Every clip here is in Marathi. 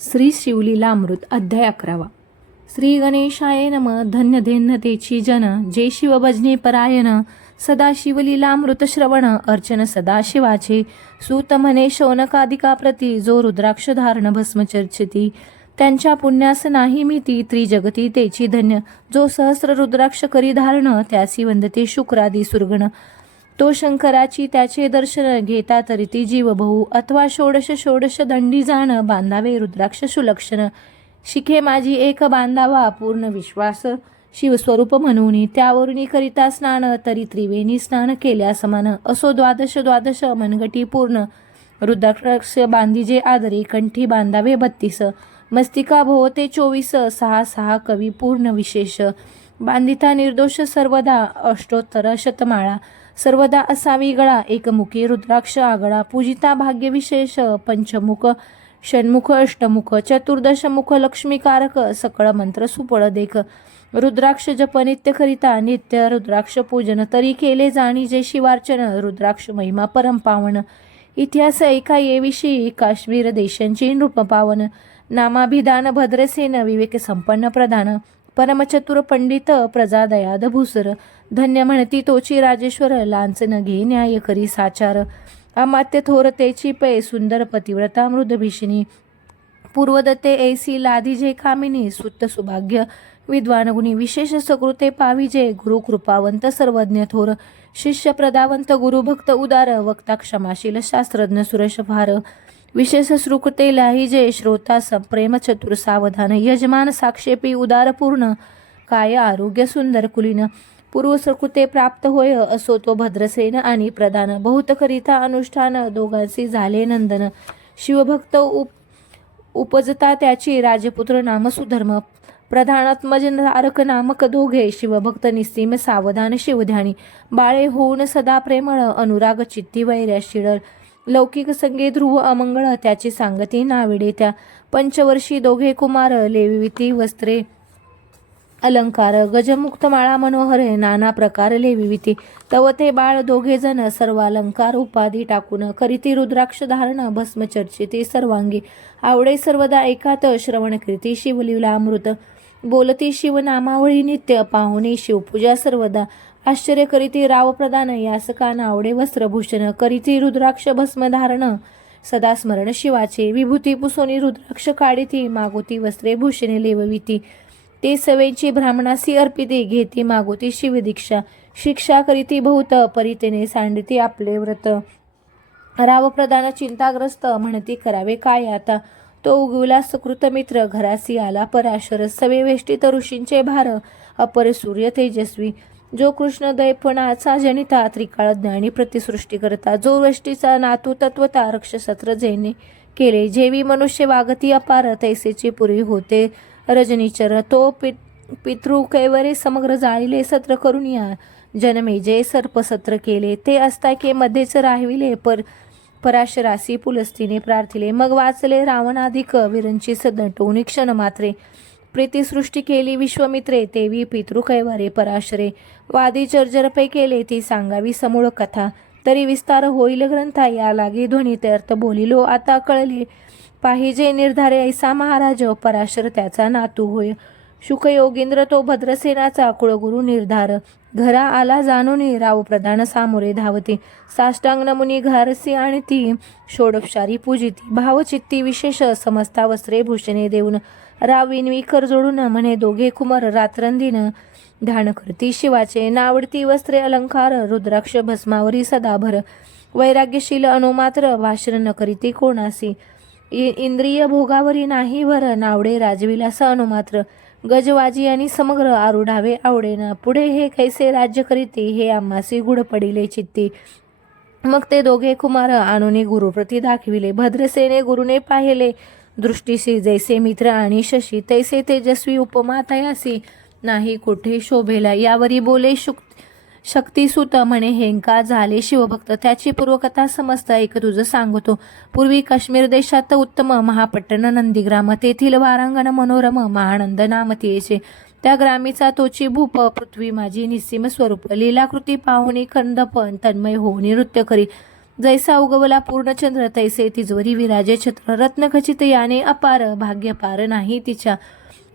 श्री शिवलीलामृत अध्याय 11. श्री गणेशाय नम. धन्य धन्य तेची जन, जे शिव भजने परायण. सदा शिवलीलामृत श्रवण, अर्चन सदा शिवाचे. सूत म्हणे शौनकादिका प्रती, जो रुद्राक्ष धारण भस्म चर्चिती. त्यांच्या पुण्यास नाही मिती, त्रिजगती तेची धन्य. जो सहस्र रुद्राक्ष करी धारण, त्यासी वंदते शुक्रादी सुरगण. तो शंकराची त्याचे दर्शन, घेता तरी ती जीव बहु. अथवा षोडश षोडश दंडी जाण, बांधावे रुद्राक्ष सुलक्षण. शिखे माझी एक बांधावा, पूर्ण विश्वास शिवस्वरूप म्हणून. त्यावरून करिता स्नान, तरी त्रिवेणी स्नान केल्या समान. असो द्वादश द्वादश मनगटी पूर्ण, रुद्राक्ष बांधिजे आदरी. कंठी बांधावे 32, मस्तिका भोवते 24. सहा सहा कवी पूर्ण विशेष. बांधिता निर्दोष सर्वदा, अष्टोत्तर शतमाळा. सर्वदा असावी गळा, एकमुखी रुद्राक्ष आगळा. पूजिता भाग्य विशेष, पंचमुख षण्मुख अष्टमुख. चतुर्दश मुख लक्ष्मीकारक, सकळ मंत्र सुपळ देख. रुद्राक्ष जप नित्य करिता, नित्य रुद्राक्ष पूजन. तरी केले जाणी जे शिवार्चन, रुद्राक्ष महिमा परम पावन. इतिहास ऐका येविषयी, काश्मीर देशांची नृप पावन. नामाभिधान भद्रसेन, विवेक संपन्न प्रधान. परमचतुर पंडित, प्रजा दयाद भूसर. धन्य म्हणती तोची राजेश्वर, लांछन घे न्याय करी साचार. अमात्य थोर तेची पै, सुंदर पतिव्रता मृद भीषणी. पूर्वदत्ते ऐसी लादिजे कामिनी, सुत सुभाग्य विद्वान गुणी. विशेष सकृते पाविजे, गुरु कृपावंत सर्वज्ञ थोर. शिष्य प्रदावंत गुरुभक्त उदार, वक्ता क्षमाशील शास्त्रज्ञ सुरेश फार. विशेष श्रुकृते लाहिजे, श्रोता संप्रेम चतुर सावधान. यजमान साक्षेपी उदार पूर्ण, काय आरोग्य सुंदर कुलीन. पूर्व सकृते प्राप्त होय, असो तो भद्रसेन आणि प्रधान. बहुत करिता अनुष्ठान, दोघांशी झाले नंदन. शिवभक्त उपजता त्याची, राजपुत्र नाम सुधर्म. प्रधानात्मज तारक नामक दोघे, शिवभक्त निस्सीम सावधान शिवध्यानी. बाळे होऊन सदा प्रेमळ, अनुराग चित्ती वैऱ्याशीळ. लौकिक संगे ध्रुव अमंगळ, त्याची सांगती नाविडे त्या. पंचवर्षी दोघे कुमार, लेविती वस्त्रे अलंकार. गजमुक्त माळा मनोहर, नाना प्रकार लेविती. तव ते बाळ दोघे जण, सर्वालंकार उपाधी टाकून. करीती रुद्राक्ष धारण, भस्म चर्चिते सर्वांगी. आवडे सर्वदा एकात, श्रवण कीर्ती शिवलीलामृत. बोलती शिवनामावळी नित्य, पाहुणे शिवपूजा सर्वदा. आश्चर्य करीती राव प्रदान, यासकान आवडे वस्त्रभूषण. करीती रुद्राक्ष भस्म धारण, सदा स्मरण शिवाचे. विभूती पुसोनी रुद्राक्ष काढिती, मागोती वस्त्रे भूषणे लेवविती. ते सवेची ब्राह्मणासी अर्पिती, घेती मागोती शिवदीक्षा. शिक्षा करीती बहुत, परितेने सांडिती आपले व्रत. राव प्रदान चिंताग्रस्त, म्हणती करावे काय आता. तो उगविला सकृत मित्र, घरासी आला पराशर. सवे वेष्टीत ऋषींचे भार, अपर सूर्य तेजस्वी. जो कृष्ण दैपणाचा जनिता, त्रिकाळ ज्ञानी प्रतिसृष्टी करता. जो वेष्टीचा नातू तत्वता, रक्षसत्र जेने केले. जेवी मनुष्य वागती अपार, तैसेची पुरी होते रजनीचर. तो पितृ कैवरे समग्र जाळिले, सत्र करुनिया. जनमेजे सर्पसत्र केले, ते अस्ताके मध्येच राहिविले. पराशरासी पुलस्तीने प्रार्थिले, मग वाचले रावणाधिक. विरंची सदटवून क्षण मात्रे, प्रीतिसृष्टी केली विश्वमित्रे. तेवी पितृ कैवारे पराशरे, वादी चर्जरपै केले. ती सांगावी समूळ कथा, तरी विस्तार होईल ग्रंथा. या लागे ध्वनी ते अर्थ बोलिलो आता कळले. पाहिजे निर्धारे ऐसा महाराज, पराशर त्याचा नातू होय. शुकयोगींद्र तो भद्रसेनाचा, कुळगुरु निर्धार. घरा आला जाणून, राव प्रधान सामोरे धावती. साष्टांग नमुनी घारसी आणि ती, षोडोपचारी पूजिती. भावचित्ती विशेष, समस्ता वस्त्रे भूषणे देऊन. राव विनवी कर जोडून, म्हणे दोघे कुमार रात्रंदिन. ध्यान करती शिवाचे, नावडती वस्त्रे अलंकार. रुद्राक्ष भस्मावरी सदाभर, वैराग्यशील अनुमात्र. भाषण न करीती कोणासी, इंद्रिय भोगावरी नाही भर. नावडे राजविलास अनुमात्र. गजवाजी आणि समग्र, आरुढावे आवडेना. पुढे हे कैसे राज्य करीती, हे आम्हासी गुढ पडिले चित्ती. मग ते दोघे कुमार आणून गुरुप्रती दाखविले. भद्रसेने गुरुने पाहिले, दृष्टीशी जैसे मित्र आणि शशी. तैसे तेजस्वी उपमा तयासी, नाही कोठे शोभेला. यावरी बोले शक्तिसुत, म्हणे हेंका झाले शिवभक्त. त्याची पूर्वकथा समस्त ऐक तुझं सांगतो. पूर्वी काश्मीर देशात उत्तम महापट्टण नंदीग्राम, तेथील वारांगण मनोरम महानंद नाम तिचे. त्या ग्रामीचा तोची भूप, पृथ्वी माझी निस्सीम स्वरूप. लीलाकृती पाहुणी खंडपण, तन्मय होऊनी नृत्य करी. जैसा उगवला पूर्णचंद्र तैसे तिजवरी विराजे छत्र. रत्नखचित याने अपार भाग्य पार नाही तिच्या.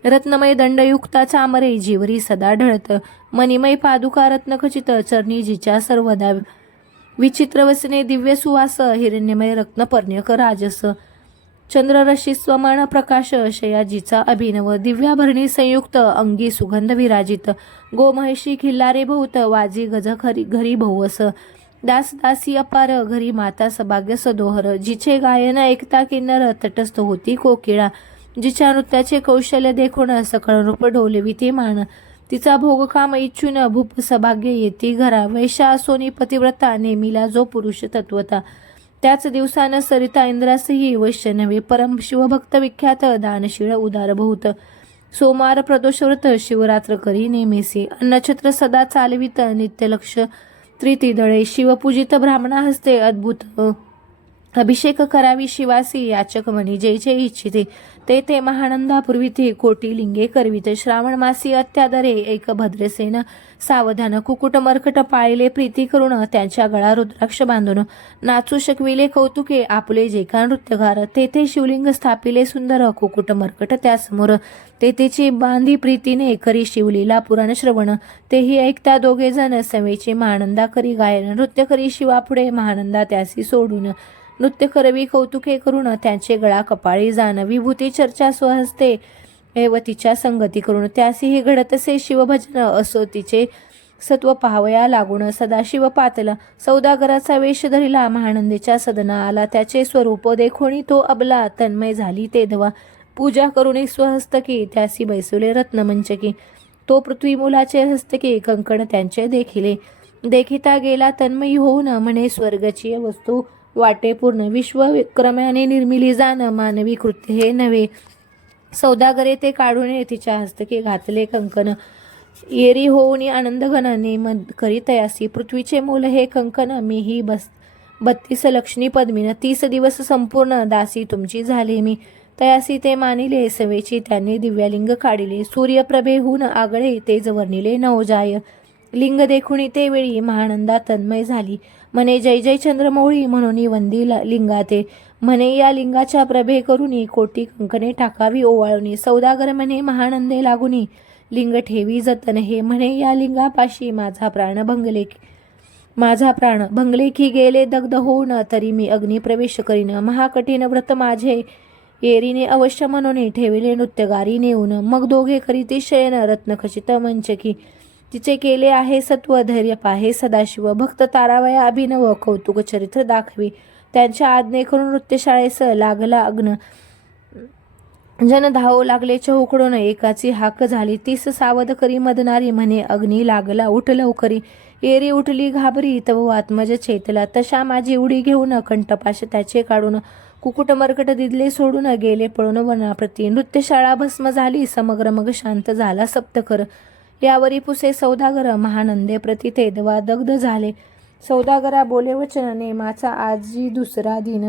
रत्नमय दंडयुक्ता चामरे जीवरी सदा ढळत. मणिमय पादुका रत्नखचित चरणी जिच्या सर्वदा. विचित्र वसने दिव्य सुवास हिरण्यमय रत्नपर्ण्यक राजस. चंद्ररशी स्वमान प्रकाश शयाजीचा अभिनव. दिव्याभरणी संयुक्त अंगी सुगंध विराजित. गोमहिषी खिल्लारे बहुत वाजी गज घरी बहुवस. दास दासी अपार घरी माता सभाग्य सदोहर. जिचे गायन ऐकता किन्नर तटस्थ होती कोकिळा. जिच्या नृत्याचे कौशल्य देखून सकळ रूप डोलविती मान. तिचा भोगकाम इच्छून भूप सभाग्य येती घरा. वैश्या असोनी पतिव्रता नेमिला जो पुरुष तत्वता. त्याच दिवसानं सरिता इंद्रासही वैश्य नव्हे परम शिवभक्त विख्यात. दानशीळ उदार बहुत. सोमवार प्रदोषव्रत शिवरात्र करी नेमेसी. अन्नछत्र सदा चालवित नित्य लक्ष त्रितिदळे. शिवपूजित ब्राह्मणा हस्ते अद्भुत अभिषेक करावी शिवासी. याचक म्हणी जे जे इच्छिते ते ते महानंदा पुरविते. कोटी लिंगे करवित. श्रावण मासी अत्यादरे एक भद्रसेन सावधान. कुकुट मर्कट पाळिले प्रीती करून त्यांच्या गळा रुद्राक्ष बांधून. नाचू शकविले कौतुके आपले जे का नृत्यगार. तेथे शिवलिंग स्थापिले सुंदर कुकुट मर्कट त्यासमोर. तेथेची बांधी प्रीतीने करी शिवलीला पुराण श्रवण. तेही ऐकता दोघे जण समेची महानंदा करी गायन. नृत्य करी शिवापुढे महानंदा त्यासी सोडून. नृत्य करवी कौतुके करून त्यांचे गळा कपाळी जाण. विभूती चर्चा स्वहस्ते ऐवतीच्या संगती करून. त्यासीही घडतसे शिवभजन असो तिचे सत्व पाहावया लागून. सदाशिव पातला सौदागराचा वेश धरिला. महानंदेच्या सदना आला त्याचे स्वरूप देखोणी तो अबला. तन्मय झाली ते धवा. पूजा करुणी स्वहस्तकी त्यासी बैसवले रत्नमंचकी. तो पृथ्वी मुलाचे हस्तकी कंकण त्यांचे देखिले. देखिता गेला तन्मयी होऊन म्हणे स्वर्गची वस्तू वाटे पूर्ण. विश्व क्रमाने निर्मिली जाण मानवी कृत्य हे नव्हे. सौदागरे ते काढून तिच्या हस्तकी घातले कंकण. येरी होऊन आनंद घनाने मन करी तयासी. पृथ्वीचे मूल हे कंकण मीही 32 लक्ष्मी पद्मीन. 30 दिवस संपूर्ण दासी तुमची झाले मी. तयासी ते मानिले सवेची त्यांनी दिव्यालिंग काढिले. सूर्यप्रभेहून आगळे तेज वर्णिले नवजाय. लिंग देखुनी ते वेळी महानंदा तन्मय झाली. म्हणे जय जय चंद्रमौळी म्हणून वंदी लिंगाते. म्हणे या लिंगाच्या प्रभे करुनी कोटी कंकणे टाकावी ओवाळूनी. सौदागर म्हणे महानंदे लागुनी लिंग ठेवी जतन हे. म्हणे या लिंगापाशी माझा प्राण भंगले की गेले दग्ध होऊन. तरी मी अग्नी प्रवेश करीन. महाकठीण व्रत माझे येरीने अवश्य म्हणून ठेविले नृत्यगारी नेऊन. मग दोघे करीती शयन रत्नखचित मंचकी. तिचे केले आहे सत्व धैर्य पाहे सदाशिव. भक्त तारावया अभिनव कौतुक चरित्र दाखवी. त्यांच्या आज्ञे करून नृत्यशाळेस लागला अग्न. जन धावू लागले चहूकडून. एकाची हाक झाली 30 सावध करी मदनारी. म्हणे अग्नी लागला उठ लवकरी. येरी उठली घाबरी तव आत्मज चेतला. तशा माझी उडी घेऊन कंठपाश त्याचे काढून. कुकुट मर्कट दिदले सोडून गेले पळून वनाप्रती. नृत्यशाळा भस्म झाली समग्र मग शांत झाला सप्तकर. यावरी पुसे सौदागर महानंदे प्रति ते दवा दग्ध झाले. सौदागरा बोले वचन नेमाचा आजी दुसरा दिन.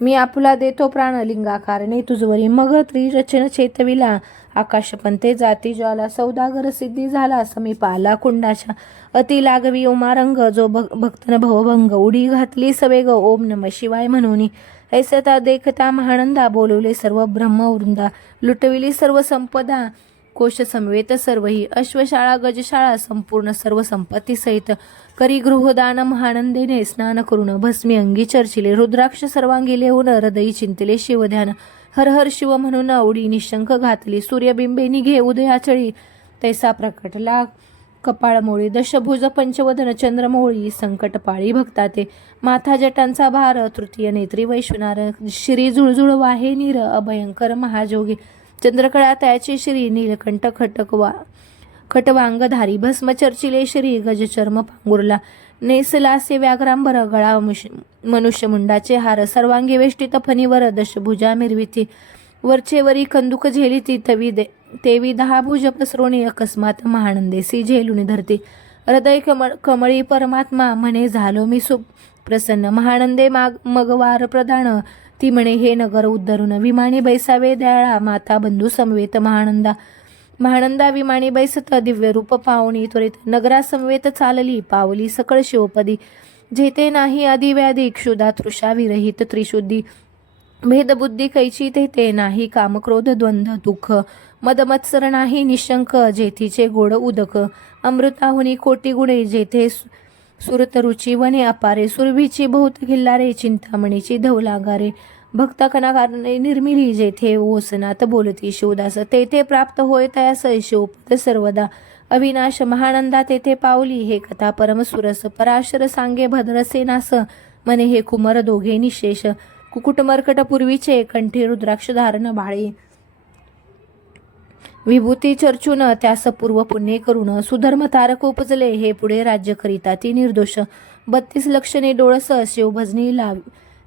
मी आपुला देतो प्राण लिंगाकारणे तुझवरी. मग त्रिरचन चेतविला आकाशपंते जाती ज्वाला. सौदागर सिद्धी झाला समीप आला कुंडाच्या. अति लागवी उमारंग जो भक्तन भवभंग. उडी घातली सवेग ओम नम शिवाय म्हणून. ऐसता देखता महानंदा बोलवले सर्व ब्रह्मवृंदा. लुटविली सर्व संपदा कोश समवेत सर्वही. अश्वशाळा गजशाळा संपूर्ण सर्व संपत्ती सहित. करी गृहदान महानंदेने स्नान करून. भस्मी अंगी चर्चिले रुद्राक्ष सर्वांगी लेऊन. हृदयी चिंतले शिवध्यान. हर हर शिव म्हणून उडी निशंक घातली. सूर्यबिंबे निघे उदयाचळी. तैसा प्रकटला कपाळमोळी. दशभुज पंचवदन चंद्रमौळी. संकटपाळी भक्ताते. माथा जटांचा भार तृतीय नेत्री वैश्वनार. श्री जुळजुळ वाहे नीर अभयंकर महाजोगी. चंद्रकळा त्याची श्री नीलकंठ खटवांगधारी. भस्म चर्चिले श्री गजचर्म पांगुरला. नेसलासे व्याघ्रांबर गळा मनुष्यमुंडाचे हार. सर्वांगी वेष्टित फणीवर दशभुजा मिरविती. वरचेवरी कंदुक झेलिती तेवी 10 भुज पसरोणी. अकस्मात महानंदेसी झेलून धरती. हृदय कमळी परमात्मा म्हणे झालो मी सुप्रसन्न. महानंदे मगवार प्रधान. ती म्हणे हे नगर उद्धरून. विमानी बैसावे दयाळा माता बंधू समवेत. महानंदा विमानी बैसत दिव्य रूप पावणी त्वरित. नगरा समवेत चालली पावली सकळ शिवपदी. जेथे नाही आदी व्याधी क्षुधा तृषा विरहित त्रिशुद्धी भेदबुद्धी कैची तेथे नाही काम क्रोध द्वंद्व दुःख मदमत्सर नाही निशंक जेथीचे गोड उदक अमृताहुनी कोटी गुणे जेथे सुरतरुची वने अपारे सुरभीची बहुत खिल्लारे चिंतामणीची धवलागारे भक्त कणाकारणे निर्मिली जेथे ओसनात बोलती शिवदास तेथे प्राप्त होय तयास शिवपद सर्वदा अविनाश महानंदा तेथे पावली हे कथा परमसुरस पराशर सांगे भद्रसेनास मने हे कुमर दोघे निशेष कुकुट मर्कट पूर्वीचे कंठी रुद्राक्ष धारण बाळे विभूती चर्चून त्यास पूर्व पुण्य करून सुधर्म तारक उपजले हे पुढे राज्य करिता ती निर्दोष 32 लक्षणे डोळस शिवभजनी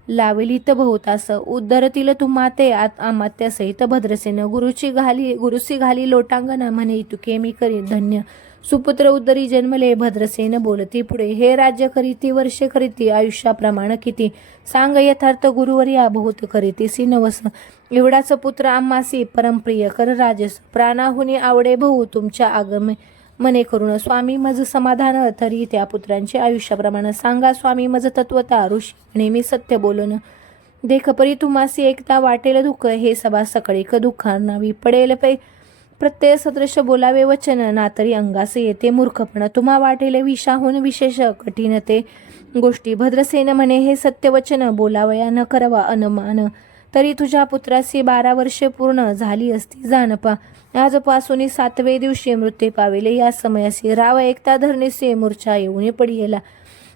लावेलीत बहुतास उद्धरतील तुम्हा ते आमात्य सहित भद्रसेन गुरुसी घाली लोटांगण म्हणे तुके मी करी धन्य सुपुत्र उद्धरी जन्मले भद्रसेन बोलती पुढे हे राज्य करीती वर्षे करीती आयुष्याप्रमाण किती सांग यथार्थ गुरुवर्या बहुत करीतीसी नवस एवढाच पुत्र आम्हासी परमप्रिय कर राजस प्राणाहुनी आवडे भाऊ तुमच्या आगमे मने करून स्वामी मज समाधान तरी त्या पुत्रांचे आयुष्याप्रमाणे सांगा स्वामी मज तत्वता ऋषी नेहमी सत्य बोलून देख परी तुम्हासी एकदा वाटेल दुःख हे सभा सकळीक दुःखांनावी पडेल पै प्रत्यय सदृश बोलावे वचन ना तरी अंगास येते मूर्खपण तुम्हा वाटेल विषाहून विशेष कठीण ते गोष्टी भद्रसेन म्हणे हे सत्य वचन बोलावया न करावा अनुमान तरी तुझ्या पुत्रासी 12 वर्षे पूर्ण झाली असती जानपा आजपासून 7वे दिवशी मृत्यू पाविले या समयासी राव एकता धरणीसे मूर्छा येऊन पडियेला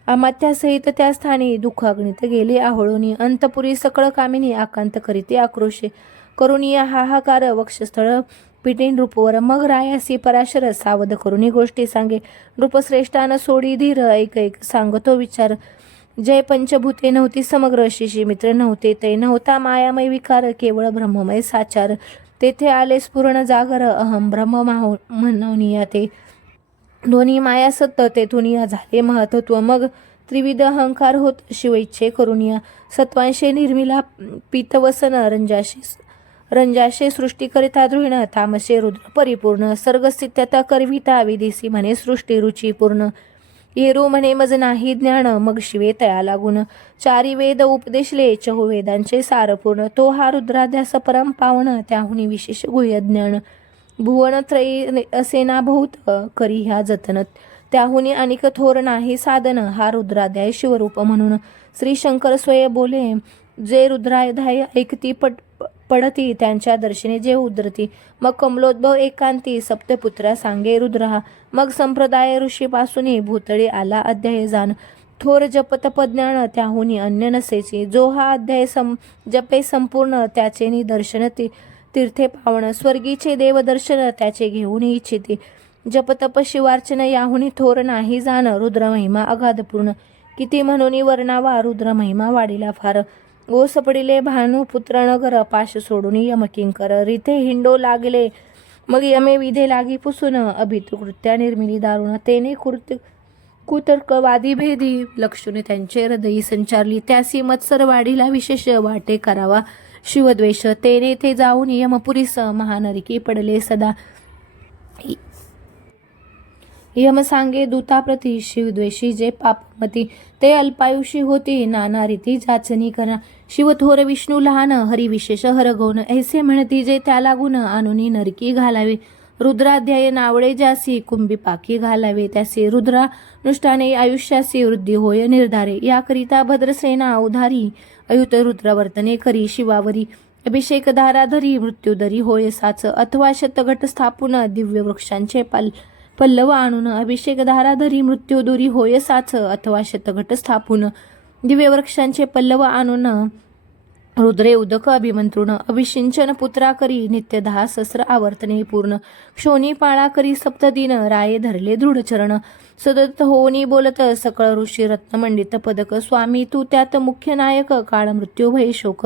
अमात्यासहित त्या स्थानी दुःख अग्नित गेले आहोळून अंतपुरी सकळ कामिनी आकांत करीते आक्रोशे करुणिया हाहाकार वक्षस्थळ पिटी नृपवर मग रायासी पराशर सावध करुणी गोष्टी सांगे नृपश्रेष्ठान सोडी धीर ऐक सांगतो विचार जय पंचभूते नव्हती समग्र शिशी मित्र नव्हते ते नव्हता मायामय विकार केवळ ब्रह्ममय साचार तेथे आले स्फुरण जागर अहम ब्रह्म म्हणूनिया ते दोन्ही माया सत्य तेथून या झाले महत्त्व मग त्रिविध अहंकार होत शिवइच्छे करुनिया सत्वांशे निर्मिला पीतवसन रंजाशे सृष्टी करिता दृढ तामसे रुद्र परिपूर्ण सर्गस्थित्यता करविता विदिसी म्हणे सृष्टी रुची पूर्ण येरू म्हणे मज नाही ज्ञान मग शिवे तया लागून चारी वेद उपदेशले चहुवेदांचे सारपूर्ण तो हा रुद्राध्यास परम पावन त्याहुनी विशेष गुह्य ज्ञान भुवन त्रयी असेना बहुत करी ह्या जतन त्याहुनी अनिक थोर नाही साधन हा रुद्राध्याय शिवरूप म्हणून श्री शंकर स्वय बोले जे रुद्राध्याय ऐकती पडती त्यांच्या दर्शने जे उद्रती मग कमलोद्भव एकांती सप्तपुत्रा सांगे रुद्रहा मग संप्रदाय ऋषीपासून भूतळी आला अध्याय जाण थोर जपतपज्ञान त्याहुनी अन्य नसेची जो हा अध्याय जपे संपूर्ण त्याचे निदर्शन तीर्थे पावन स्वर्गीचे देवदर्शन त्याचे घेऊन इच्छिते जपतप शिवार्चन याहुनी थोर नाही जाण रुद्र महिमा अगाधपूर्ण किती म्हणून वर्णावा रुद्र महिमा वाढीला फार ओस पडिले भानू पुत्र नगर पाश सोडून यमकिंकर रिथे हिंडो लागले मग यमे विधे लागी पुसून अभितकृत्या निर्मिली दारुण तेने कुतर्कवादी भेदी लक्षणे त्यांचे हृदयी संचारली त्यासी मत्सर वाढीला विशेष वाटे करावा शिवद्वेष तेने ते जाऊन यमपुरीस महानरिकी पडले सदा यम सांगे दूताप्रती शिवद्वेषी जे पापमती ते अल्पायुषी होती नाना रीती जाचणी करा शिवथोर विष्णू लहान हरी विशेष हरगवण ऐसे म्हणती जे त्या लागून आणुनी नरकी घालावे रुद्राध्याय नावडे ज्यासी कुंभी पाकी घालावे त्यासी रुद्रानुष्ठाने आयुष्यासी वृद्धी होय निर्धारे याकरिता भद्रसेना उधारी अयुत रुद्रवर्तने करी शिवावरी अभिषेक धाराधरी मृत्युदरी होय साच अथवा शतघट स्थापून दिव्य वृक्षांचे पल्लव आणून अभिषेक धाराधरी मृत्युदुरी होय साच अथवा शतघट स्थापून दिव्य वृक्षांचे पल्लव आणून रुद्रे उदक अभिमंत्रुण अभिषिंचन पुत्रा करी नित्य 10 सहस्र आवर्तने पूर्ण क्षोणी पाळा करी सप्तदिन राये धरले दृढ चरण सदत होनी बोलत सकळ ऋषी रत्नमंडित पदक स्वामी तू त्यात मुख्य नायक काळ मृत्यू भय शोक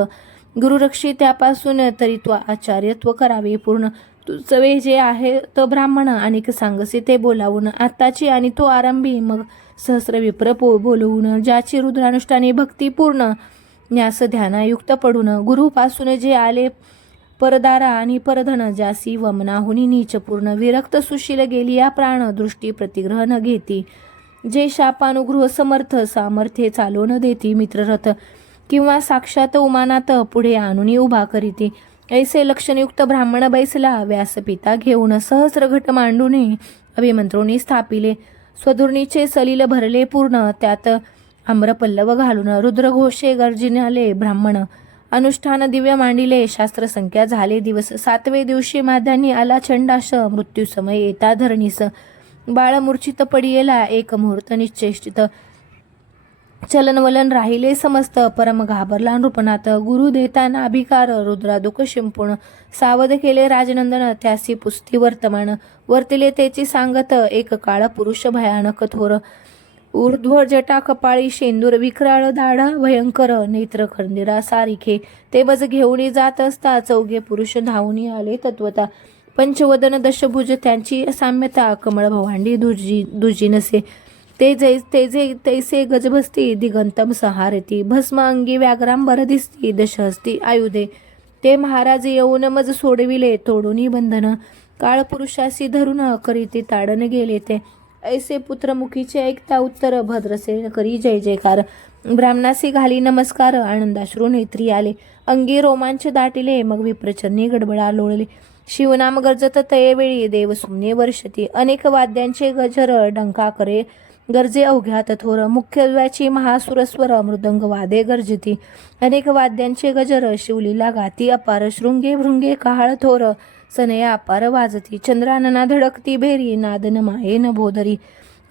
गुरुरक्षी त्यापासून तरी त्वा आचार्यत्व करावे पूर्ण तुझवे जे आहे तो ब्राह्मण अनेक सांगसे ते बोलावून आत्ताची आणि तो आरंभी मग सहस्र विप्र बोलवून ज्याची रुद्रानुष्ठाने भक्ती पूर्ण न्यास ध्यानायुक्त पडून गुरुपासून जे आले परदारा आणि परधन ज्यासी वमनाहुनी नीच पूर्ण विरक्त सुशील गेली या प्राण दृष्टी प्रतिग्रह न घेती जे शापानुगृह समर्थ सामर्थ्ये चालो न देती मित्ररथ किंवा साक्षात उमानात पुढे आणून उभा करीती. ऐसे लक्षणयुक्त ब्राह्मण बैसला व्यासपिता घेऊन सहस्र घट मांडून अभिमंत्रोनी स्थापिले. स्वधुर्णीचे सलील भरले पूर्ण त्यात आम्रपल्लव घालून रुद्रघोषे गर्जिनाले ब्राह्मण. अनुष्ठान दिव्य मांडिले शास्त्र संख्या झाले दिवस. 7वे दिवशी माध्यान्नी आला चंडाश मृत्यू समय येता धरणीस. बाळ मूर्छित पडियेला एक मुहूर्त निश्चेष्टित. चलनवलन राहिले समस्त परम घाबरला नृपनाथ. गुरु देताना अभिकार रुद्रादुक शिंपूण. सावध केले राजनंदन त्यासी पुस्ती वर्तमान. वर्तिले तेची सांगत एक काळ पुरुष भयानक थोर. ऊर्ध्व जटा कपाळी शेंदूर विक्राळ दाढा भयंकर नेत्र खंदिरा सारिखे. ते बज घेऊन जात असता चौघे पुरुष धावून आले तत्वता. पंचवदन दशभुज त्यांची साम्यता कमळ भवांडी दुजी नसे. तैसे गजबसती दिगंतम सहारती. भस्म अंगी व्याघ्रांबर दिसती दशहस्ती आयुधे. ते महाराज येऊन मज सोडविले तोडूनी बंधन. काळ पुरुषासी धरून करीती ताडन गेले ते. ऐसे पुत्रमुखीचे ऐकता उत्तर भद्रसेन करी जय जयकार. ब्राह्मणासी घाली नमस्कार आनंदाश्रू नेत्री आले. अंगी रोमांच दाटिले मग विप्रचरणी गडबडा लोळले. शिवनाम गर्जत तयेवेळी देवसुमने वर्षती. अनेक वाद्यांचे गजर डंका करे गरजे अवघ्यात थोर. मुख्यद्वाची महासुरस्वर मृदंग वादे गर्जती. अनेक वाद्यांचे गजर शिवलीला गाती अपार. शृंगे भृंगे कहाळ थोर सनया अपार वाजती. चंद्रानना धडकती भेरी नादन मायेन भोदरी.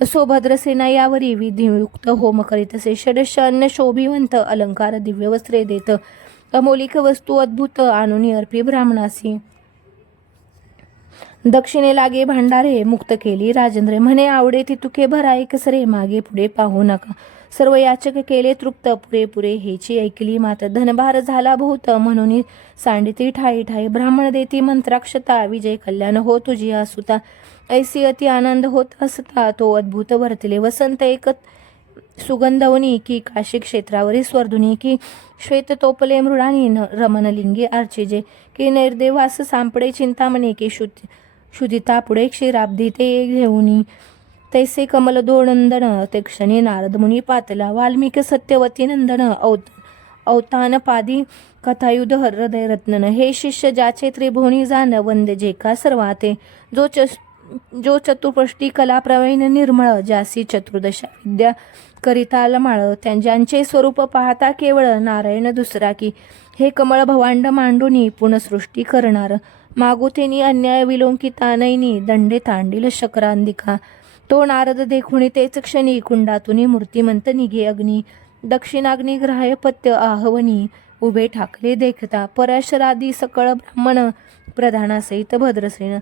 असो भद्रसेना यावरी विधियुक्त होम करीतसे. षडश अन्न शोभिवंत अलंकार दिव्य वस्त्रे देत. अमोलिक वस्तू अद्भुत आणून अर्पी ब्राह्मणासी. दक्षिणे लागे भांडारे मुक्त केली राजेंद्र. म्हणे आवडे ती तुके भरा एकसरे मागे पुढे पाहू नका. सर्व याचक केले तृप्त पुरेपुरे हेची ऐकली मात. धनभार झाला बहुत म्हणून सांडिती ठाई ठाई. ब्राह्मण देती मंत्राक्षता विजय कल्याण हो तुझी असुता. ऐसी अति आनंद होत असता तो अद्भुत वर्तले. वसंत एक सुगंधवनी की काशी क्षेत्रावरी स्वर्धुनी की श्वेत तोपले मृडानी रमणलिंगे अर्चिजे की नैर्देवास सांपडे चिंतामणे की शुद्धिता पुढे क्षीराब्दी ते घेऊनी. तैसे कमल दोनंदन ते क्षणी नारद मुनी पातला. वाल्मिक सत्यवती नंदन अवतान पादी कथायुध हृदय रत्नन. हे शिष्य ज्याचे त्रिभुवनी जाण वंदे जे का सर्वाते. जो चतुष्पष्टी कला प्रवीण निर्मळ. ज्यासी चतुर्दशा विद्या करिता लमाळ. ज्यांचे स्वरूप पाहता केवळ नारायण दुसरा की. हे कमळ भवांड मांडुनी पुनसृष्टी करणार. मागुतेनी अन्याय विलोंकिता नैनी दंडे तांडील शक्रांदिका. तो नारद देखुनी तेच क्षणी कुंडातुनी मूर्तिमंत निघे अग्नी. दक्षिणाग्नी ग्राह्य पत्य आहवनी उभे ठाकले देखता. पराशरादी सकळ ब्राह्मण प्रधानासहित भद्रसेन.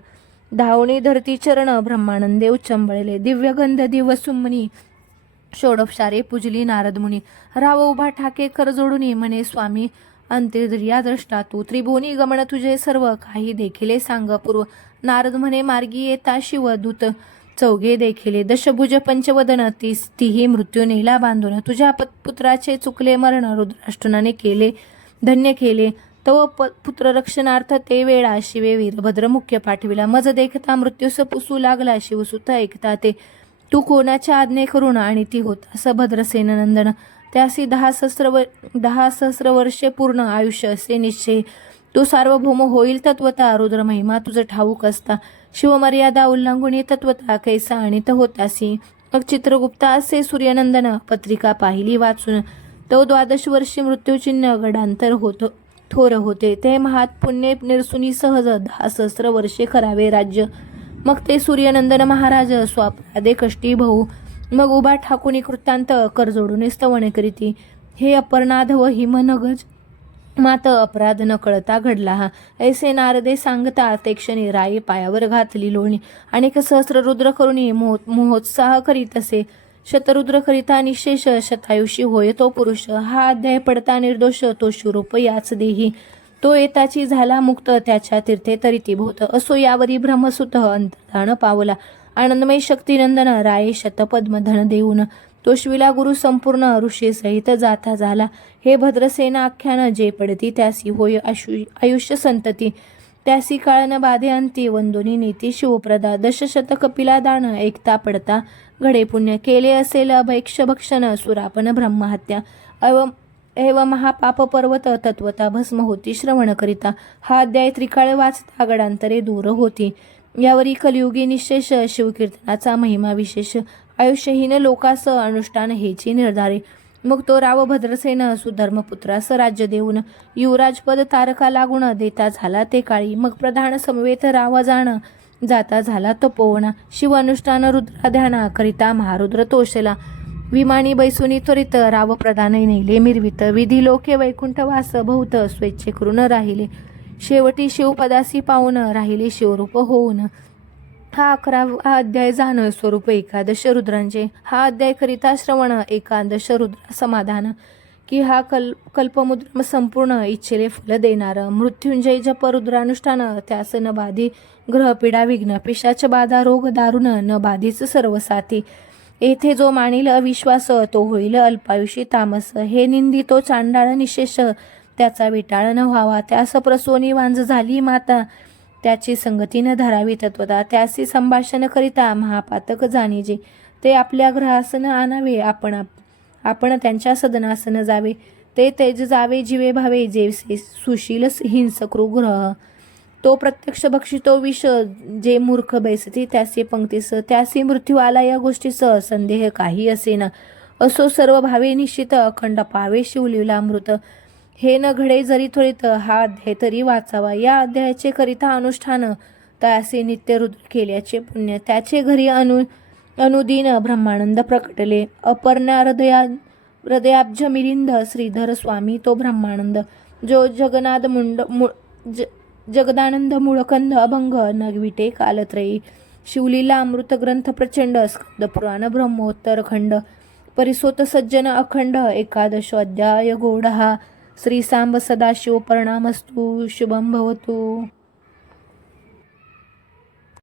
धावणी धरती चरण ब्रह्मानंदे उच्चंबळले. दिव्यगंध दिवसुमनी षोडपशारे पूजली नारद मुनी. राव उभा ठाके कर जोडुनी म्हणे स्वामी अंतर्दर्या द्रष्टा तू. त्रिभुवनी गमन तुझे सर्व काही देखिले सांग पूर्व. नारद म्हणे मार्गी येता शिवदूत चौघे देखिले. दशभुज पंचवदन तीही मृत्यू नेला बांधून. तुझ्या पुत्राचे चुकले मरण रुद्राष्टनाने केले धन्य केले. तव पुत्र रक्षणार्थ ते वेळा शिवे वीरभद्र मुख्य पाठविला. मज देखता मृत्यूस पुसू लागला शिवसुत ऐकता ते. तू कोणाच्या आज्ञे करून आणि ती होतास भद्रसेन नंदन. त्यासी 10 सहस्र वर्षे पूर्ण आयुष्य असे निश्चय. तू सार्वभौम होईल तत्वता. रुद्र महिमा तुझ ठाऊक असता. शिवमर्यादा उल्लंघुनी तत्वता कैसा आणित होतासी. मग चित्रगुप्ता असे सूर्यनंदन पत्रिका पाहिली वाचून. तो 12 वर्षी मृत्यूचिन्ह गडांतर होतो थोर होते. ते महात पुण्य निरसुनी सहज 10 सहस्र वर्षे करावे राज्य. मग ते सूर्यनंदन महाराज स्वापराधे कष्टी भाऊ. मग उभा ठाकुनी कृतांत कर जोडून स्तवणे करीती. हे अपर्णाध व हिमनगज मात अपराध न कळता घडला हा. ऐसे नारदे सांगता ते क्षणी राई पायावर घातली लोणी. अनेक सहस्र रुद्र करुणी महोत्साह करीत असे. शतरुद्र करिता निशेष शतायुषी होय तो पुरुष. हा अध्याय पडता निर्दोष तो शिवरूप याच देही. तो येताची झाला मुक्त त्याच्या तीर्थे तरिती भूत. असो यावरी ब्रह्मसुत अंतर्धान पावला. आनंदमय शक्तिनंदन राये शतपद्म धन देऊन. तोषविला गुरु संपूर्ण ऋषी सहित जाता झाला. हे भद्रसेना आख्यान जे पडती त्यासी होय आयुष्य संतती. त्यासी काळ न बाधे अंती वंदोनी नीती शिवप्रदा दशशत कपिला दान एकता पडता घडे पुण्य केले असेल अभैक्ष भक्षण सुरापन ब्रह्महत्या एव महापाप पर्वत तत्वता भस्म होती श्रवण करिता. हा अध्याय त्रिकाळ वाचता गडांतरे दूर होती. यावरी कलियुगी निशेष शिवकीर्तनाचा महिमा विशेष आयुष्यहीन लोकास अनुष्ठान हेची निर्धारे. मग तो राव भद्रसेन सुधर्मपुत्रास राज्य देऊन युवराजपद तारका लागून देता झाला ते काळी. मग प्रधान समवेत राव जाण जाता झाला तपोवना. शिव अनुष्ठान रुद्रा ध्याना करिता महारुद्र तोषला. विमानी बैसुनी त्वरित राव प्रधान नेले मिरवित. विधी लोके वैकुंठवास बहुत स्वेच्छे करून राहिले. शेवटी शिवपदासी पाहून राहिले शिवरूप होऊन. हा 11वा अध्याय जाण स्वरूप एकादश रुद्रांचे. हा अध्याय करिता श्रवण एकादश रुद्र समाधान की हा कल्पमुद्र संपूर्ण इच्छेले फल देणार. मृत्युंजय जप रुद्रानुष्ठान त्यास न बाधी ग्रहपीडा विघ्न पिशाच बाधा रोग दारुण न बाधीच सर्व साथी. येथे जो मानील अविश्वास तो होईल अल्पायुषी तामस. हे निंदी तो चांडाळ निशेष त्याचा विटाळ न व्हावा. त्यास प्रसोनी वांज झाली माता त्याची संगती न धरावी तत्वता. त्यासी संभाषण करिता महापातक जाणीजे. ते आपल्या ग्रहासन आणावे आपण त्यांच्या सदनासन जावे. ते तेज जावे जीवे भावे जेवसे सुशील हिंसक ग्रह. तो प्रत्यक्ष भक्षितो विष जे मूर्ख बैसती त्यासी पंक्तीस. त्यासी मृत्यू आला या गोष्टीस संदेह काही असेना. असो सर्व भावे निश्चित अखंड पावे शिवलीलामृत. हे न घडे जरी त्वरित हा अध्याय तरी वाचावा. या अध्यायाचे करिता अनुष्ठान त्यासे नित्य रुद्र केल्याचे पुण्य. त्याचे घरी अनुदिन ब्रह्मानंद प्रकटले. अपर्णा हृदयाब्ज मिलिंद श्रीधर स्वामी तो ब्रह्मानंद. जो जगदानंद मूळकंद अभंग नगविटे कालत्रयी. शिवलीला अमृत ग्रंथ प्रचंड स्कंद पुराण ब्रह्मोत्तर खंड. परिसोत सज्जन अखंड एकादश अध्याय गोड हा. श्री सांब सदाशिव प्रणामस्तु शुभम भवतु.